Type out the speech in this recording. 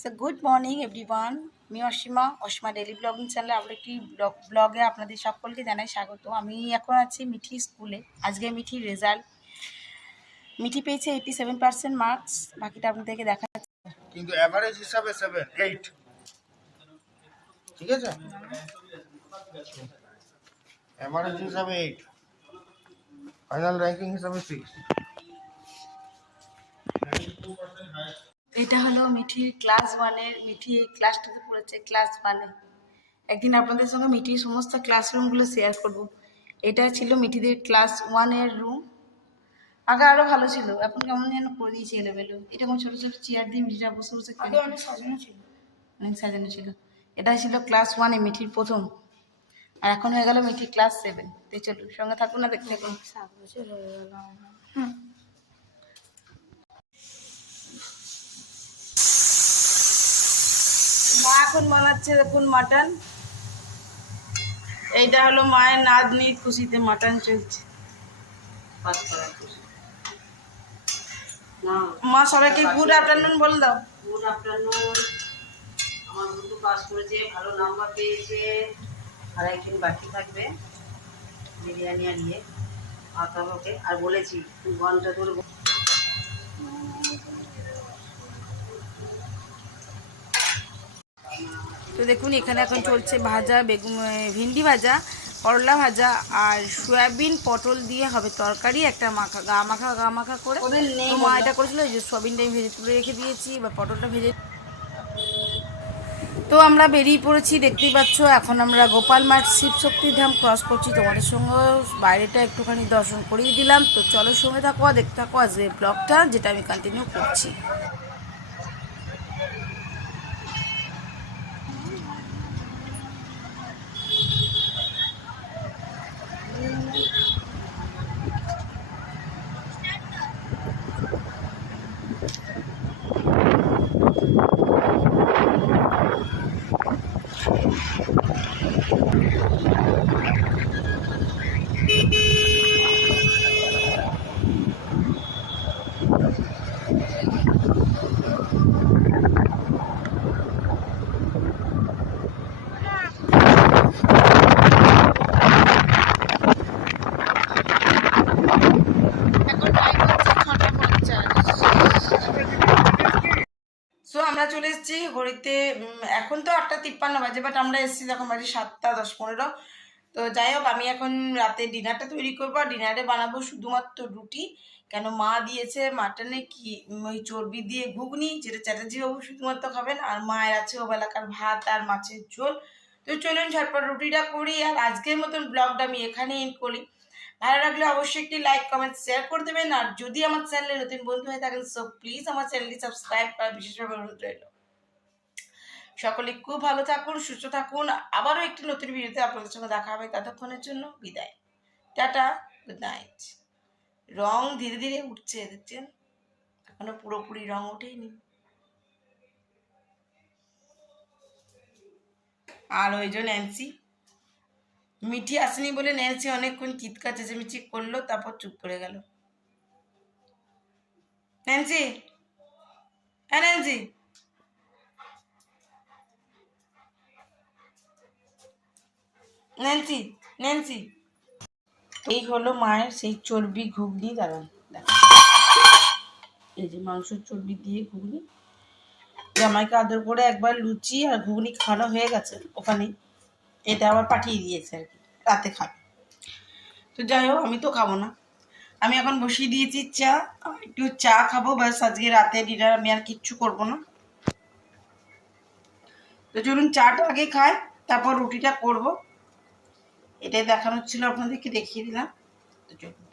So good morning everyone, আমি Asima daily blogging চ্যানেলে আবার একটি ব্লগে আপনাদের সকলকে জানাই স্বাগত। আমি এখন আছি মিঠি স্কুলে। আজকে মিঠির রেজাল্ট, মিঠি পেয়েছে 87% মার্কস। বাকিটা আপনাদেরকে দেখা যাচ্ছে, কিন্তু এভারেজ হিসাবে 7 8 ঠিক আছে, এভারেজ হিসাবে 8, ফাইনাল র্যাঙ্কিং হিসাবে 6। এটা হলো মিঠির ক্লাস ওয়ানের। মিঠি এই ক্লাসটাতে পড়েছে ক্লাস ওয়ানে। একদিন আপনাদের সঙ্গে মিঠির সমস্ত ক্লাসরুমগুলো শেয়ার করব। এটা ছিল মিঠিদের ক্লাস ওয়ানের রুম। আগে আরো ভালো ছিল, এখন কেমন যেন করে দিয়েছে এলোমেলো। এরকম ছোট ছোট চেয়ার দিয়ে মিঠিরা বসে বসে আগে অনেক সাজানো ছিল, অনেক সাজানো ছিল। এটা ছিল ক্লাস ওয়ানে মিঠির প্রথম, আর এখন হয়ে গেল মিঠির ক্লাস 7। তো চলুন সঙ্গে থাকুন না, দেখতে থাকুন। 7 বছর হয়ে গেল আমার। মা এখন বানাচ্ছে দেখুন মাটন। এইটা হলো মায়ের নাতনির খুশিতে মাটন চলছে। মা সবাইকে গুড আফটারনুন বলে দাও। Good afternoon. আমার বন্ধু পাস করেছে, ভালো নাম্বার পেয়েছে। আর একদিন বাকি থাকবে বিরিয়ানি আনিয়ে আতা ওকে, আর বলেছি 2 ঘন্টা ধরে। তো দেখুন এখানে এখন চলছে ভাজা, বেগুন, ভিন্ডি ভাজা, করলা ভাজা আর সয়াবিন পটল দিয়ে হবে তরকারি, একটা মাখা গা মাখা করে। তো মা এটা করেছিল, যে সয়াবিনটা আমি ভেজে তুলে রেখে দিয়েছি, বা পটলটা ভেজে। তো আমরা বেরিয়ে পড়েছি, দেখতেই পাচ্ছ। এখন আমরা গোপাল মাঠ শিব শক্তির ধাম ক্রস করছি। তোমাদের সঙ্গে বাইরেটা একটুখানি দর্শন করিয়ে দিলাম। তো চলো সঙ্গে থাকো, দেখতে থাকো আজকের ব্লগটা, যেটা আমি কন্টিনিউ করছি। সো আমরা চলে এসেছি হরিতে। এখন তো 8:53 বাজে, বাট আমরা এসেছি যখন বাজে 7:10-15। তো যাই হোক, আমি এখন রাতে ডিনারটা তৈরি করবো। আর ডিনারে বানাবো শুধুমাত্র রুটি, কেন মা দিয়েছে মাটনে কি ওই চর্বি দিয়ে ঘুগনি, যেটা চ্যাটার্জি বাবু শুধুমাত্র খাবেন, আর মায়ের আছে ওবেলাকার ভাত আর মাছের ঝোল। তো চলুন ঝটপট রুটিটা করি। আর আজকের মতন ব্লগটা আমি এখানে এন্ড করি। ভালো লাগলে অবশ্যই একটি লাইক কমেন্ট শেয়ার করে দেবেন। আর যদি আমার চ্যানেলে নতুন বন্ধু হয়ে থাকেন, সো প্লিজ আমার চ্যানেলটি সাবস্ক্রাইব করা বিশেষভাবে অনুরোধ রইল। সকলে খুব ভালো থাকুন, সুস্থ থাকুন। আবারও একটি নতুন ভিডিওতে আপনাদের সঙ্গে দেখা হবে। ততক্ষণের জন্য বিদায়, টাটা, গুড নাইট। রং ধীরে ধীরে উঠছে, দেখছেন, এখনো পুরোপুরি রং ওঠেনি। আর ওই যে ন্যান্সি, মিঠি আসেনি বলে ন্যান্সি অনেকক্ষণ চিৎকার চেঁচামেচি করলো, তারপর চুপ করে গেল। ন্যান্সি, হ্যাঁ ন্যান্সি, ন্যান্সি, ন্যান্সি। এই হলো মায়ের সেই চর্বি ঘুগনি। দাঁড়ান, এই যে মাংসের চর্বি দিয়ে ঘুগনি। জামাইকে আদর করে একবার লুচি আর ঘুগনি খাওয়ানো হয়ে গেছে ওখানে, এটা আবার পাঠিয়ে দিয়েছে আর কি, রাতে খাবে। তো যাই হোক, আমি তো খাবো না। আমি এখন বসিয়ে দিয়েছি চা, একটু চা খাবো ব্যাস। আজকে রাতে ডিনার আমি আর কিচ্ছু করবো না। তো চলুন চাটা আগে খাই, তারপর রুটিটা করব। এটাই দেখানোর ছিল, আপনাদেরকে দেখিয়ে দিলাম। তো চলুন।